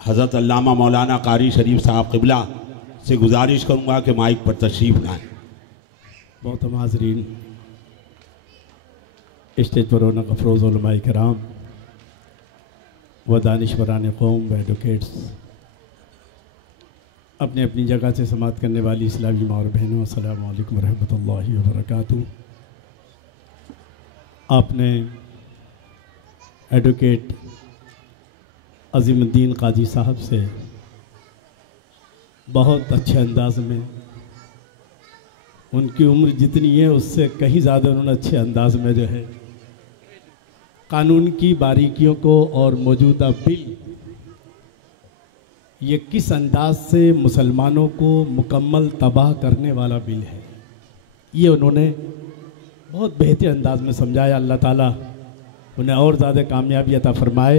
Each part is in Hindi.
हज़रत अल्लामा मौलाना कारी शरीफ साहब क़िबला से गुजारिश करूँगा कि माइक पर तशरीफ़ लाएँ। मोहतरम हाज़रीन, स्टेज पर रौनक अफरोज़ उलमाए किराम व दानिशवरान कौम व एडवोकेट्स, अपनी अपनी जगह से समात करने वाली इस्लामी माँ और बहनों, अस्सलामु अलैकुम रहमतुल्लाहि व बरकातुहू। आपने एडवोकेट अज़ीमुद्दीन काजी साहब से बहुत अच्छे अंदाज में, उनकी उम्र जितनी है उससे कहीं ज़्यादा उन्होंने अच्छे अंदाज में जो है कानून की बारीकियों को और मौजूदा बिल ये किस अंदाज से मुसलमानों को मुकम्मल तबाह करने वाला बिल है, ये उन्होंने बहुत बेहतर अंदाज में समझाया। अल्लाह ताला उन्हें और ज़्यादा कामयाबी अता फ़रमाए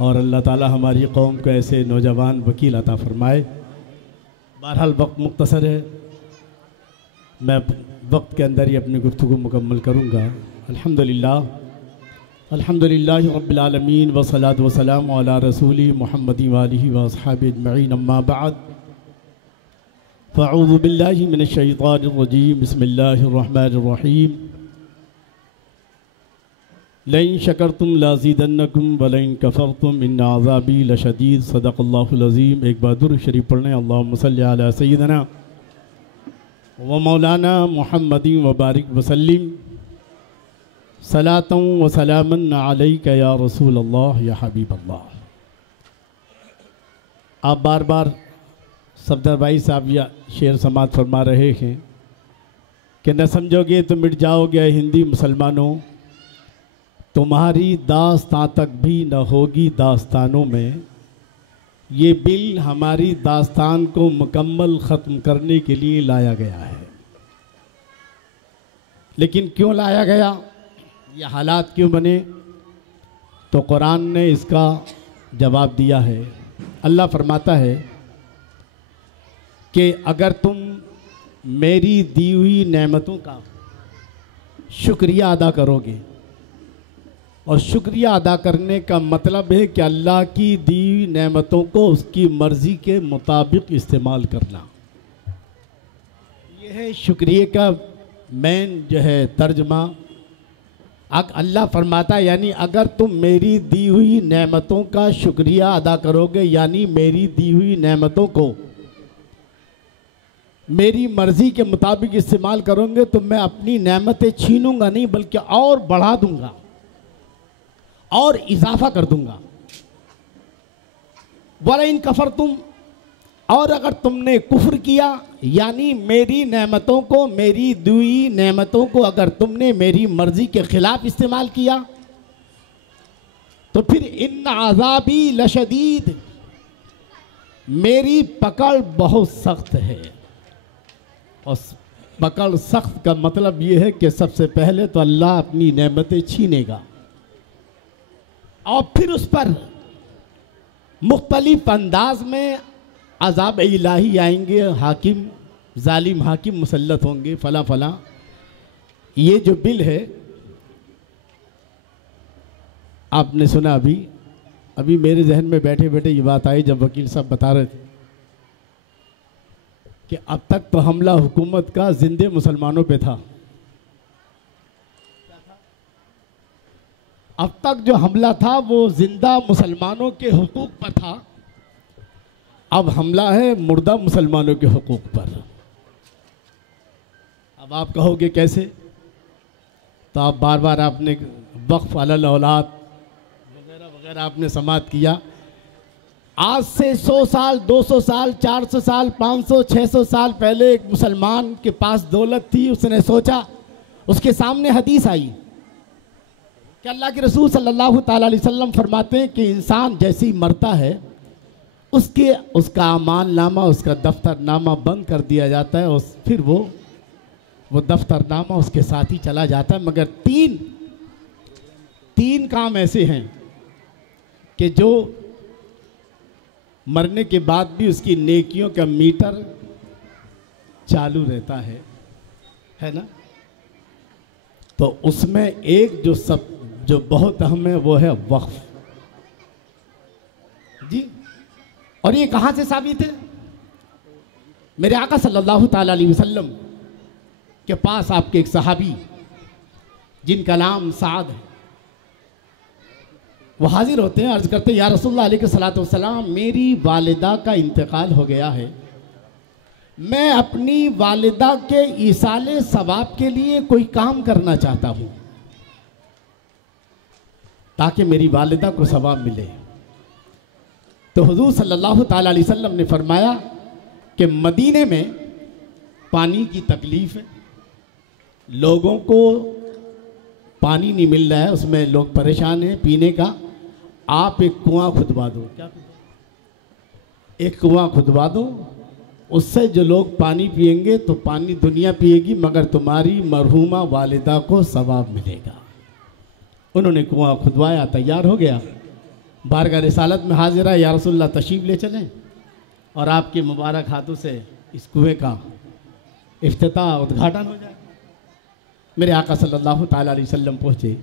और अल्लाह ताला हमारी कौम को ऐसे नौजवान वकील अता फ़रमाए। बहरहाल वक्त मुख्तसर है, मैं वक्त के अंदर ही अपनी गुफ्तगू मुकम्मल करूँगा। अल्हम्दुलिल्लाहि रब्बिल आलमीन वस्सलातु वस्सलामु अला रसूली मुहम्मदी व आलिहि व अस्हाबिहि अजमईन, अम्मा बाद, फ़अऊज़ु बिल्लाहि मिनश शैतानिर रजीम, बिस्मिल्लाहिर रहमानिर रहीम। लइन शकरतुम लाज़ीदन्नकुम व लइन कफ़रतुम इन्न अज़ाबी लशदीद। सदक़ल्लाहुल अज़ीम। एक बार दुरूद शरीफ पढ़ने। अल्लाहुम्मा सल्लि अला सय्यिदना व मौलाना मुहम्मदी व बारिक वसल्लिम सलातन व सलामन अलैका या रसूल अल्लाह या हबीब अल्लाह। आप बार बार सफदर भाई साहब या शेर समात फरमा रहे हैं कि न समझोगे तो मिट जाओगे हिंदी मुसलमानों, तुम्हारी दास्तां तक भी न होगी दास्तानों में। ये बिल हमारी दास्तान को मुकम्मल ख़त्म करने के लिए लाया गया है। लेकिन क्यों लाया गया, ये हालात क्यों बने, तो कुरान ने इसका जवाब दिया है। अल्लाह फरमाता है कि अगर तुम मेरी दी हुई नेमतों का शुक्रिया अदा करोगे, और शुक्रिया अदा करने का मतलब है कि अल्लाह की दी हुई नेमतों को उसकी मर्ज़ी के मुताबिक इस्तेमाल करना, यह है शुक्रिया का मेन जो है तर्जमा। अल्लाह फरमाता है यानी अगर तुम मेरी दी हुई नेमतों का शुक्रिया अदा करोगे, यानी मेरी दी हुई नेमतों को मेरी मर्ज़ी के मुताबिक इस्तेमाल करोगे, तो मैं अपनी नेमतें छीनूंगा नहीं बल्कि और बढ़ा दूंगा और इजाफा कर दूंगा। वला इन कफर तुम, और अगर तुमने कुफ्र किया यानी मेरी नेमतों को, मेरी दी नेमतों को अगर तुमने मेरी मर्जी के खिलाफ इस्तेमाल किया, तो फिर इन अज़ाबी लशदीद, मेरी पकड़ बहुत सख्त है। और पकड़ सख्त का मतलब यह है कि सबसे पहले तो अल्लाह अपनी नेमतें छीनेगा और फिर उस पर मुख्तलिफ अंदाज में अज़ाब इलाही आएंगे, हाकिम जालिम हाकिम मुसल्लत होंगे, फला फला। ये जो बिल है आपने सुना, अभी मेरे जहन में बैठे बैठे ये बात आई जब वकील साहब बता रहे थे कि अब तक तो हमला हुकूमत का जिंदे मुसलमानों पे था। अब तक जो हमला था वो जिंदा मुसलमानों के हुकूक पर था, अब हमला है मुर्दा मुसलमानों के हुकूक पर। अब आप कहोगे कैसे, तो आप बार बार आपने वक्फ अलल औलाद वगैरह वगैरह आपने समात किया। आज से 100 साल 200 साल 400 साल 500 600 साल पहले एक मुसलमान के पास दौलत थी, उसने सोचा, उसके सामने हदीस आई कि अल्लाह के रसूल सल्लल्लाहु ताला अलैहि वसल्लम फरमाते हैं कि इंसान जैसे ही मरता है उसका अमाल नामा, उसका दफ्तरनामा बंद कर दिया जाता है और फिर वो दफ्तरनामा उसके साथ ही चला जाता है। मगर तीन काम ऐसे हैं कि जो मरने के बाद भी उसकी नेकियों का मीटर चालू रहता है ना। तो उसमें एक जो बहुत अहम है वो है वक्फ। जी, और ये कहाँ से साबित है? मेरे आका सल्लल्लाहु ताला अलैहि वसल्लम के पास आपके एक सहाबी जिनका नाम साद है, वो हाजिर होते हैं, अर्ज करते हैं या रसूलुल्लाह अलैहिस्सलातु वस्सलाम, मेरी वालिदा का इंतकाल हो गया है, मैं अपनी वालिदा के ईसाले सवाब के लिए कोई काम करना चाहता हूँ ताकि मेरी वालिदा को सवाब मिले। तो हुजूर सल्लल्लाहु ताला अलैहि वसल्लम ने फरमाया कि मदीने में पानी की तकलीफ़ है, लोगों को पानी नहीं मिल रहा है, उसमें लोग परेशान हैं पीने का, आप एक कुआं खुदवा दो। क्या? एक कुआं खुदवा दो, उससे जो लोग पानी पिएंगे तो पानी दुनिया पिएगी मगर तुम्हारी मरहूमा वालिदा को सवाब मिलेगा। उन्होंने कुआं खुदवाया, तैयार हो गया, बारगाह रिसालत में हाजिर है, या रसूलल्लाह तशरीफ़ ले चलें और आपके मुबारक हाथों से इस कुएं का इफ्तिताह उद्घाटन हो जाए। मेरे आका सल्लल्लाहु ताला अलैहि वसल्लम पहुँचे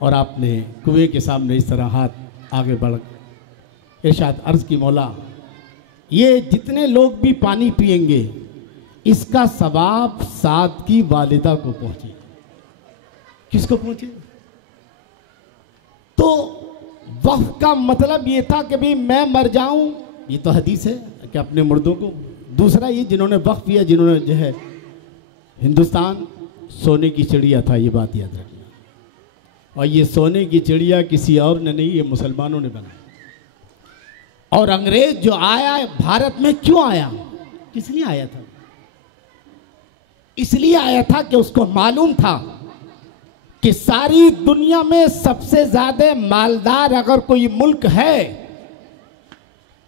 और आपने कुएं के सामने इस तरह हाथ आगे बढ़ इरशाद अर्ज़ की, मौला ये जितने लोग भी पानी पिएंगे इसका सवाब साद की वालिदा को पहुँचे। किसको पहुँचे? तो वक़्फ़ का मतलब ये था कि भाई मैं मर जाऊं, ये तो हदीस है कि अपने मुर्दों को। दूसरा ये जिन्होंने वक़्फ़ किया, जिन्होंने जो है, हिंदुस्तान सोने की चिड़िया था, ये बात याद रखना, और ये सोने की चिड़िया किसी और ने नहीं, ये मुसलमानों ने बनाई। और अंग्रेज जो आया भारत में क्यों आया? किस लिए आया था? इसलिए आया था कि उसको मालूम था कि सारी दुनिया में सबसे ज्यादा मालदार अगर कोई मुल्क है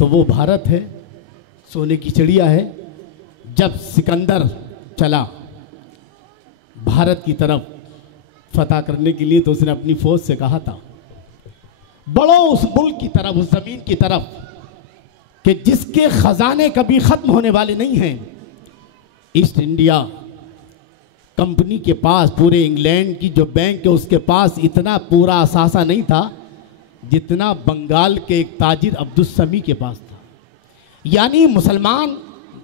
तो वो भारत है, सोने की चिड़िया है। जब सिकंदर चला भारत की तरफ फतह करने के लिए तो उसने अपनी फौज से कहा था, बढ़ो उस मुल्क की तरफ, उस जमीन की तरफ कि जिसके खजाने कभी खत्म होने वाले नहीं हैं। ईस्ट इंडिया कंपनी के पास, पूरे इंग्लैंड की जो बैंक है उसके पास इतना पूरा असासा नहीं था जितना बंगाल के एक ताजिर अब्दुस समी के पास था। यानी मुसलमान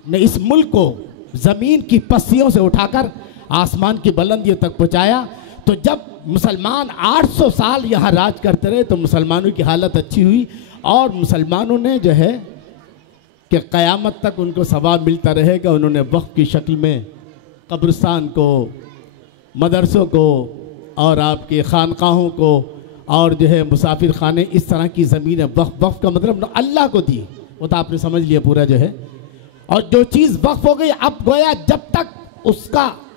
ने इस मुल्क को ज़मीन की पस्तियों से उठाकर आसमान की बुलंदियों तक पहुंचाया। तो जब मुसलमान 800 साल यहाँ राज करते रहे तो मुसलमानों की हालत अच्छी हुई और मुसलमानों ने जो है कि क़यामत तक उनको सवाब मिलता रहेगा। उन्होंने वक़्फ़ की शक्ल में कब्रिस्तान को, मदरसों को और आपके खानकाहों को और जो है मुसाफिर खाने, इस तरह की ज़मीन वक़्फ़ का मतलब अल्लाह को दी, वो तो आपने समझ लिया पूरा जो है। और जो चीज़ वक़्फ़ हो गई, अब गोया जब तक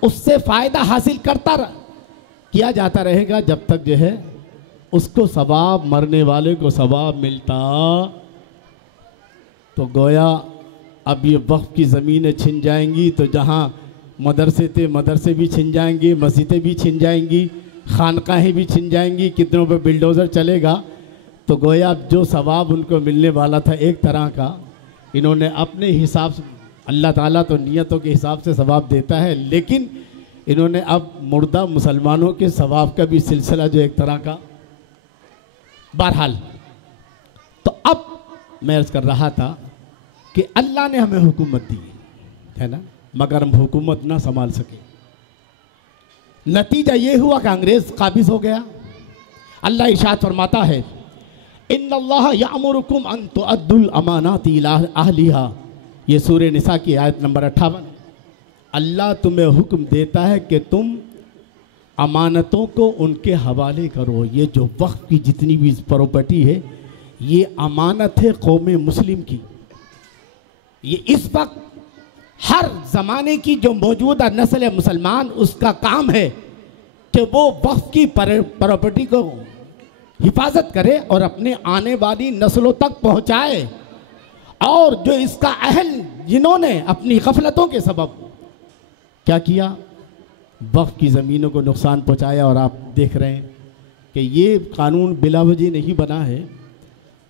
उससे फ़ायदा हासिल किया जाता रहेगा, जब तक जो है उसको सवाब, मरने वाले को सवाब मिलता। तो गोया अब ये वक़्फ़ की ज़मीनें छिन जाएंगी, तो जहाँ मदरसे थे मदरसे भी छिन जाएंगे, मस्जिदें भी छिन जाएंगी, खानकाहें भी छिन जाएंगी, कितनों पे बिल्डोज़र चलेगा। तो गोया जो सवाब उनको मिलने वाला था एक तरह का, इन्होंने अपने हिसाब से, अल्लाह ताला तो नियतों के हिसाब से सवाब देता है, लेकिन इन्होंने अब मुर्दा मुसलमानों के सवाब का भी सिलसिला जो एक तरह का। बहरहाल तो अब मैं अर्ज़ कर रहा था कि अल्लाह ने हमें हुकूमत दी है ना, मगर हम हुकूमत ना संभाल सके। नतीजा ये हुआ कि अंग्रेज़ काबिज़ हो गया। अल्लाह इरशाद फरमाता है, इन्नल्लाह यअमुरुकुम अन तुअद्दुल अमानाति इला अहलिहा, ये सूरह निसा की आयत नंबर 58। अल्लाह तुम्हें हुक्म देता है कि तुम अमानतों को उनके हवाले करो। ये जो वक़्फ़ की जितनी भी प्रॉपर्टी है ये अमानत है कौम मुस्लिम की। ये इस वक्त हर ज़माने की जो मौजूदा नस्ल है मुसलमान, उसका काम है कि वो वक़्फ़ की प्रॉपर्टी को हिफाजत करे और अपने आने वाली नस्लों तक पहुँचाए। और जो इसका अहल, जिन्होंने अपनी गफलतों के सबब क्या किया, वक़्फ़ की ज़मीनों को नुकसान पहुँचाया। और आप देख रहे हैं कि ये कानून बिलावजी नहीं बना है,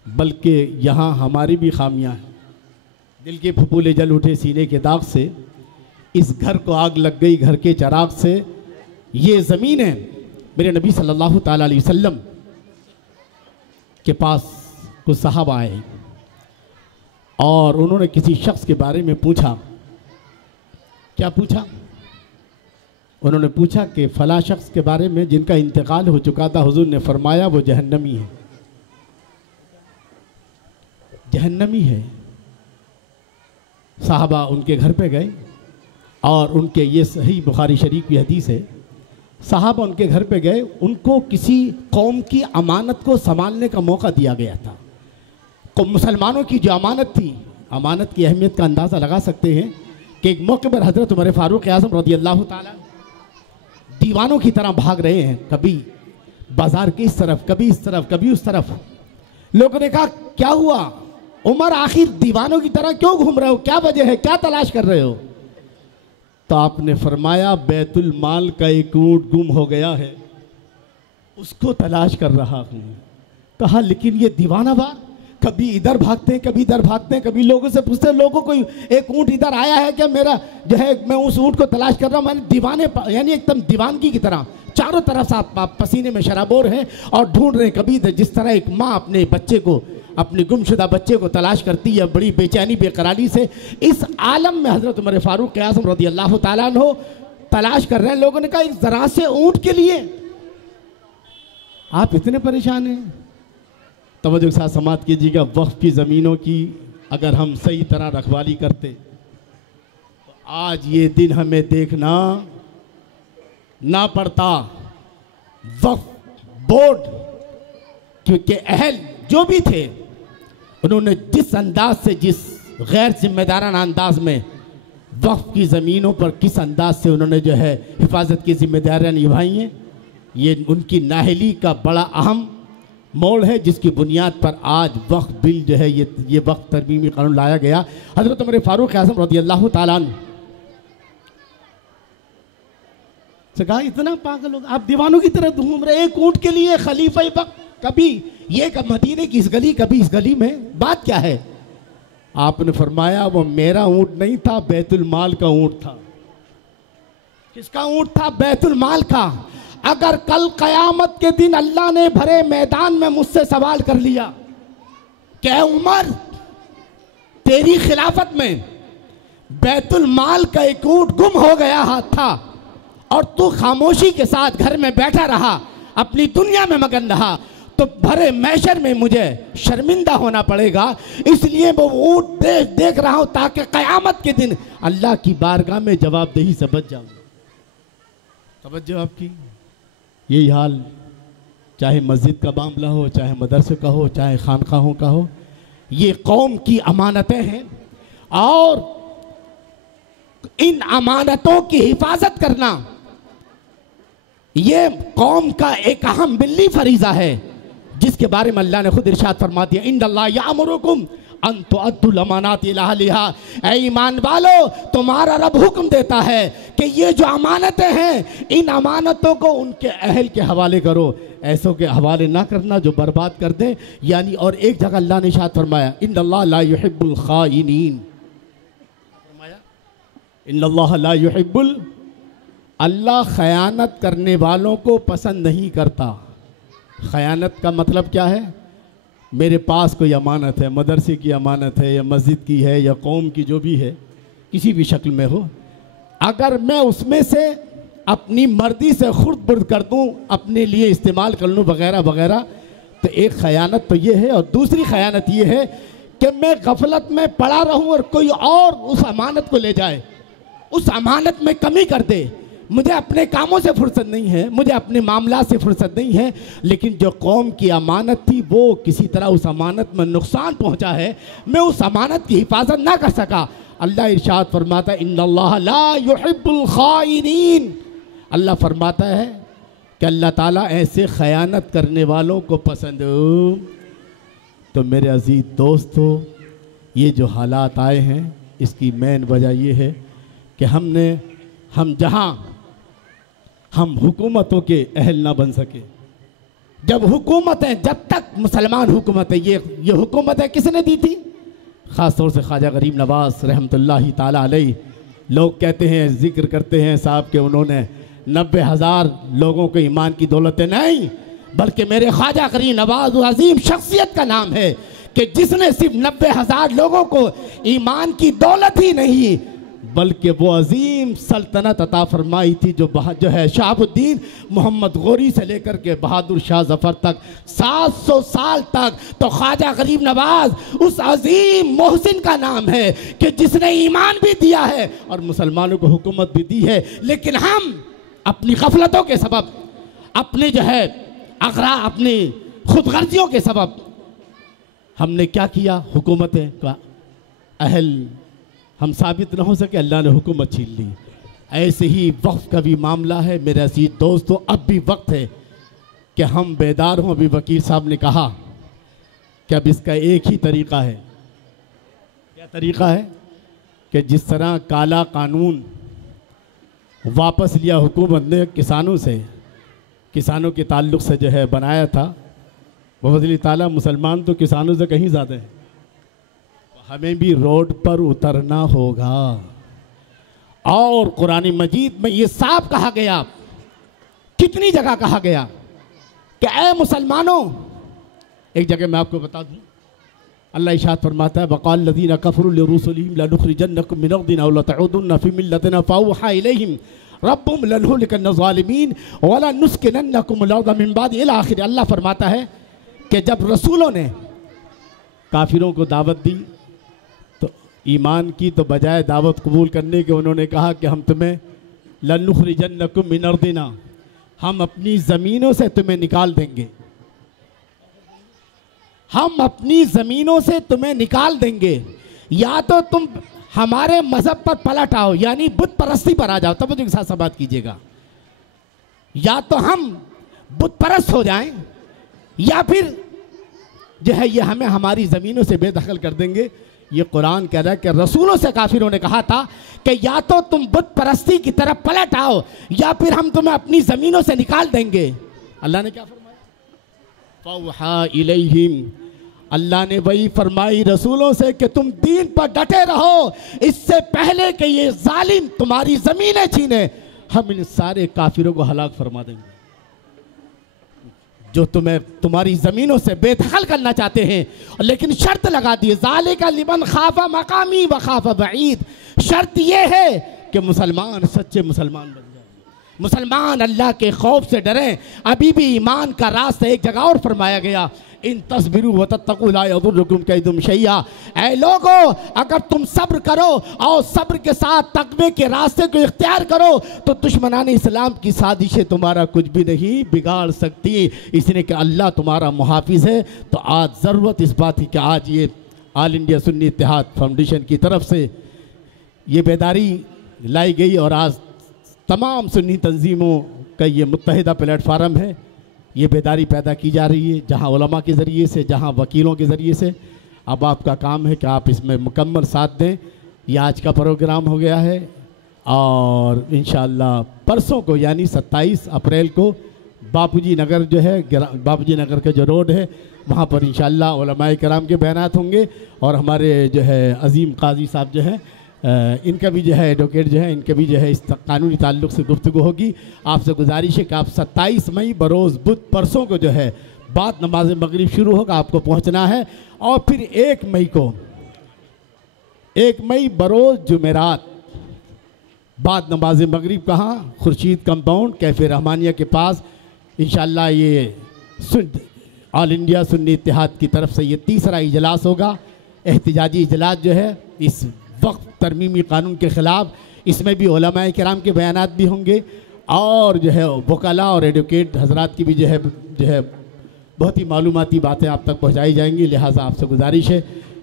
बल्कि यहाँ हमारी भी खामियाँ हैं। दिल के फफूले जल उठे सीने के दाग से, इस घर को आग लग गई घर के चराग से। ये ज़मीन है, मेरे नबी सल्लल्लाहु ताला अलैहि वसल्लम के पास कुछ सहाबा आए और उन्होंने किसी शख्स के बारे में पूछा। क्या पूछा? उन्होंने पूछा कि फ़ला शख्स के बारे में जिनका इंतकाल हो चुका था, हुजूर ने फरमाया वो जहन्नमी है, जहन्नमी है। साहबा उनके घर पे गए और उनके, ये सही बुखारी शरीफ की हदीस है, साहबा उनके घर पे गए, उनको किसी कौम की अमानत को संभालने का मौका दिया गया था। तो मुसलमानों की जो अमानत थी, अमानत की अहमियत का अंदाज़ा लगा सकते हैं कि एक मौके पर हज़रत उमर फ़ारूक आज़म रज़ी अल्लाह ताला दीवानों की तरह भाग रहे हैं, कभी बाजार की इस तरफ, कभी इस तरफ, कभी उस तरफ। लोगों ने कहा क्या हुआ उमर, आखिर दीवानों की तरह क्यों घूम रहे हो, क्या वजह है, क्या तलाश कर रहे हो? तो आपने फरमाया बैतुल माल का एक ऊंट गुम हो गया है, उसको तलाश कर रहा हूँ। कहा लेकिन ये दीवानावार कभी इधर भागते हैं, कभी इधर भागते हैं, कभी लोगों से पूछते हैं, लोगों को एक ऊंट इधर आया है क्या, मेरा जो है मैं उस ऊंट को तलाश कर रहा हूँ। मैंने दीवाने, यानी एकदम दीवानगी की तरह चारों तरफ से आप पसीने में शराबोर हैं और ढूंढ रहे हैं। कभी जिस तरह एक माँ अपने बच्चे को, अपने गुमशुदा बच्चे को तलाश करती है बड़ी बेचैनी बेकरारी से, इस आलम में हज़रत उमर फ़ारूक आज़म रज़ी अल्लाह ताला अन्हु तलाश कर रहे हैं। लोगों ने कहा एक ज़रा से ऊंट के लिए आप इतने परेशान हैं? तवज्जो के साथ समात कीजिएगा। वक्फ की ज़मीनों की अगर हम सही तरह रखवाली करते तो आज ये दिन हमें देखना ना पड़ता। वक्फ बोर्ड क्योंकि अहल जो भी थे, उन्होंने जिस अंदाज से, जिस गैर जिम्मेदाराना अंदाज में वक्फ की ज़मीनों पर किस अंदाज से उन्होंने जो है हिफाजत की जिम्मेदारियाँ निभाई हैं, ये उनकी नाहली का बड़ा अहम मोड़ है, जिसकी बुनियाद पर आज वक्फ बिल जो है ये वक्फ तरमीमी कानून लाया गया। हज़रत उमर फ़ारूक आज़म रज़ी अल्लाह ताला अन्हु से कहा इतना पागल हो, आप दीवानों की तरह घूम रहे, एक ऊंट के लिए खलीफा वक्त, कभी ये मदीने की इस गली, कभी इस गली में, बात क्या है? आपने फरमाया वो मेरा ऊंट नहीं था, बैतुल माल का ऊंट था। किसका ऊंट था? बैतुल माल का। अगर कल कयामत के दिन अल्लाह ने भरे मैदान में मुझसे सवाल कर लिया कि उमर तेरी खिलाफत में बैतुल माल का एक ऊंट गुम हो गया था और तू खामोशी के साथ घर में बैठा रहा, अपनी दुनिया में मगन रहा, तो भरे मैशर में मुझे शर्मिंदा होना पड़ेगा। इसलिए वो ऊंट देख रहा हूं ताकि कयामत के दिन अल्लाह की बारगाह में जवाबदेही से बच जाऊं। तवज्जो आपकी। यही हाल चाहे मस्जिद का मामला हो, चाहे मदरसे का हो, चाहे खानकाहों का हो, ये कौम की अमानतें हैं और इन अमानतों की हिफाजत करना ये कौम का एक अहम मिल्ली फरीज़ा है, जिसके बारे में अल्लाह ने खुद इरशाद फरमा दिया, इन्नल्लाह यामुरुकुम अन तुअद्दुल अमानाति इला अहलिहा। ऐ ईमान वालो, तुम्हारा रब हुक्म देता है कि ये जो अमानतें हैं, इन अमानतों को उनके अहल के हवाले करो, ऐसों के हवाले ना करना जो बर्बाद कर दे। यानी और एक जगह अल्लाह ने इरशाद फरमाया, इन्नल्लाह ला युहिब्बुल खाइनीन, इन्नल्लाह ला युहिब्बुल, अल्लाह खयानत करने वालों को पसंद नहीं करता। खयानत का मतलब क्या है? मेरे पास कोई अमानत है, मदरसे की अमानत है या मस्जिद की है या कौम की, जो भी है, किसी भी शक्ल में हो, अगर मैं उसमें से अपनी मर्जी से खुर्द बुर्द कर दूँ, अपने लिए इस्तेमाल कर लूँ वगैरह वगैरह, तो एक खयानत तो ये है। और दूसरी खयानत ये है कि मैं गफलत में पड़ा रहूँ और कोई और उस अमानत को ले जाए, उस अमानत में कमी कर दे। मुझे अपने कामों से फुर्सत नहीं है, मुझे अपने मामला से फुर्सत नहीं है, लेकिन जो कौम की अमानत थी वो किसी तरह उस अमानत में नुकसान पहुंचा है, मैं उस अमानत की हिफाजत ना कर सका। अल्लाह इरशाद फरमाता है, इन्नल्लाह ला युहिब्बुल खाइनीन, अल्लाह फरमाता है कि अल्लाह ताला ऐसे खयानत करने वालों को पसंद। तो मेरे अजीज दोस्तों, ये जो हालात आए हैं, इसकी मेन वजह ये है कि हम जहाँ हम हुकूमतों के अहल ना बन सके। जब हुकूमतें, जब तक मुसलमान हुकूमत है, ये हुकूमतें किसने दी थी? ख़ास तौर से ख्वाजा गरीब नवाज़ रहमतुल्लाहि ताला अलैह। लोग कहते हैं, जिक्र करते हैं साहब कि उन्होंने 90,000 लोगों को ईमान की दौलतें नहीं, बल्कि मेरे ख्वाजा गरीब नवाज़ अजीम शख्सियत का नाम है कि जिसने सिर्फ 90,000 लोगों को ईमान की दौलत ही नहीं बल्कि वो अजीम सल्तनत अता फरमाई थी जो है शहाबुद्दीन मोहम्मद गौरी से लेकर के बहादुर शाह जफर तक 700 साल तक। तो ख्वाजा गरीब नवाज उस अजीम मोहसिन का नाम है कि जिसने ईमान भी दिया है और मुसलमानों को हुकूमत भी दी है। लेकिन हम अपनी गफलतों के सबब, अपने जो है अपनी खुदगर्जियों के सबब हमने क्या किया, हुकूमतें का अहल हम साबित न हो सके, अल्लाह ने हुकूमत छीन ली। ऐसे ही वक्फ का भी मामला है मेरे अजीज दोस्तों। अब भी वक्त है कि हम बेदार हों। अभी वकील साहब ने कहा कि अब इसका एक ही तरीक़ा है। क्या तरीक़ा है? कि जिस तरह काला कानून वापस लिया हुकूमत ने किसानों से, किसानों के ताल्लुक़ से जो है बनाया था, बफज़ल ताला मुसलमान तो किसानों से कहीं ज़्यादा है। हमें भी रोड पर उतरना होगा। और कुरान मजीद में ये साफ कहा गया, कितनी जगह कहा गया कि ऐ मुसलमानों, एक जगह मैं आपको बता दूं, अल्लाह इरशाद फरमाता है वक़ाल लज़ीना कफ़रू लिरुसुलिहिम लनुख़रिजन्नकुम मिन अर्दिना व लतऊदुन्ना फ़ी मिल्लतिना फ़अौहा इलैहिम रब्बुहुम लनुहलिकन्न ज़ालिमीन व लनुस्किनन्नकुमुल अर्ज़ मिन बाद इला आखिर। अल्लाह फरमाता है कि जब रसूलों ने काफिरों को दावत दी तो ईमान की, तो बजाय दावत कबूल करने के उन्होंने कहा कि हम तुम्हें लनुख़रिजन्नकुम मिन अर्दिना, हम अपनी ज़मीनों से तुम्हें निकाल देंगे, हम अपनी ज़मीनों से तुम्हें निकाल देंगे, या तो तुम हमारे मज़हब पर पलट आओ, यानी बुत परस्ती पर आ जाओ। तब मुझे साथ बात कीजिएगा, या तो हम बुत परस्त हो जाएं या फिर जो है ये हमें हमारी ज़मीनों से बेदखल कर देंगे। ये कुरान कह रहा है कि रसूलों से काफिरों ने कहा था कि या तो तुम बुत परस्ती की तरफ पलट आओ या फिर हम तुम्हें अपनी ज़मीनों से निकाल देंगे। अल्लाह ने क्या फरमाया? फ़अौहा इलैहिम, अल्लाह ने वही फरमाई रसूलों से कि तुम दीन पर डटे रहो, इससे पहले कि ये जालिम तुम्हारी ज़मीनें छीने, हम इन सारे काफिरों को हलाक फरमा देंगे जो तुम्हें तुम्हारी ज़मीनों से बेदखल करना चाहते हैं। लेकिन शर्त लगा दी, ज़ालिका लिमन खाफा मकामी व खाफा बईद। शर्त यह है कि मुसलमान सच्चे मुसलमान बन जाए, मुसलमान अल्लाह के खौफ से डरें। अभी भी ईमान का रास्ता एक जगह और फरमाया गया, इन तस्बिरु व तत्तक़ू ला यदुर्रुकुम कैदुहुम शैया। ऐ लोगो, अगर तुम सब्र करो और सब्र के साथ तक़वे के रास्ते को इख्तियार करो तो दुश्मनान इस्लाम की साजिशें तुम्हारा कुछ भी नहीं बिगाड़ सकती, इसलिए कि अल्लाह तुम्हारा मुहाफिज है। तो आज ज़रूरत इस बात की कि आज ये ऑल इंडिया सुन्नी इत्तेहाद फाउंडेशन की तरफ से ये बेदारी लाई गई और आज तमाम सुन्नी तंजीमों का ये मुत्तहिदा प्लेटफार्म है। ये बेदारी पैदा की जा रही है, जहाँ उलमा के ज़रिए से, जहाँ वकीलों के ज़रिए से। अब आपका काम है कि आप इसमें मुकम्मल साथ दें। ये आज का प्रोग्राम हो गया है और इंशाअल्लाह परसों को यानी 27 अप्रैल को बापूजी नगर जो है, बापूजी नगर का जो रोड है वहाँ पर इंशाअल्लाह उलमाए किराम के बयानात होंगे और हमारे जो है अजीम काजी साहब जो है इनका भी जो है एडवोकेट जो है इनके भी जो है इस कानूनी ताल्लुक़ से गुफ्तगू होगी। आपसे गुजारिश है कि आप 27 मई बरोज़ बुध परसों को जो है बाद नमाज मगरिब शुरू होगा, आपको पहुंचना है। और फिर 1 मई बरोज़ जुमेरात बाद नमाज मगरिब कहाँ, खुर्शीद कंपाउंड कैफ़े रहमानिया के पास इंशाअल्लाह ये ऑल इंडिया सुन्नी इत्तेहाद की तरफ से ये तीसरा इजलास होगा। एहतिजाजी इजलास जो है इस वक्त तरमीमी कानून के ख़िलाफ़, इसमें भी उलमाए किराम के बयानात भी होंगे और जो है वकला और एडवोकेट हजरात की भी जो है बहुत ही मालूमाती बातें आप तक पहुंचाई जाएंगी। लिहाजा आपसे गुजारिश है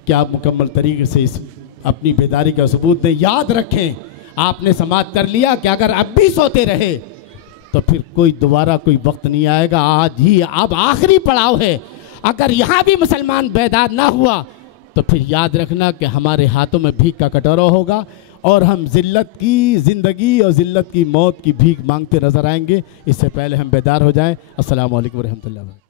कि आप मुकम्मल तरीके से इस अपनी बेदारी का सबूत दें। याद रखें, आपने समाअत कर लिया कि अगर अब भी सोते रहे तो फिर कोई दोबारा कोई वक्त नहीं आएगा। आज ही अब आखिरी पड़ाव है। अगर यहाँ भी मुसलमान बेदार ना हुआ तो फिर याद रखना कि हमारे हाथों में भीख का कटोरा होगा और हम ज़िल्लत की ज़िंदगी और ज़िल्लत की मौत की भीख मांगते नज़र आएंगे। इससे पहले हम बेदार हो जाएं। अस्सलामु अलैकुम व रहमतुल्लाह।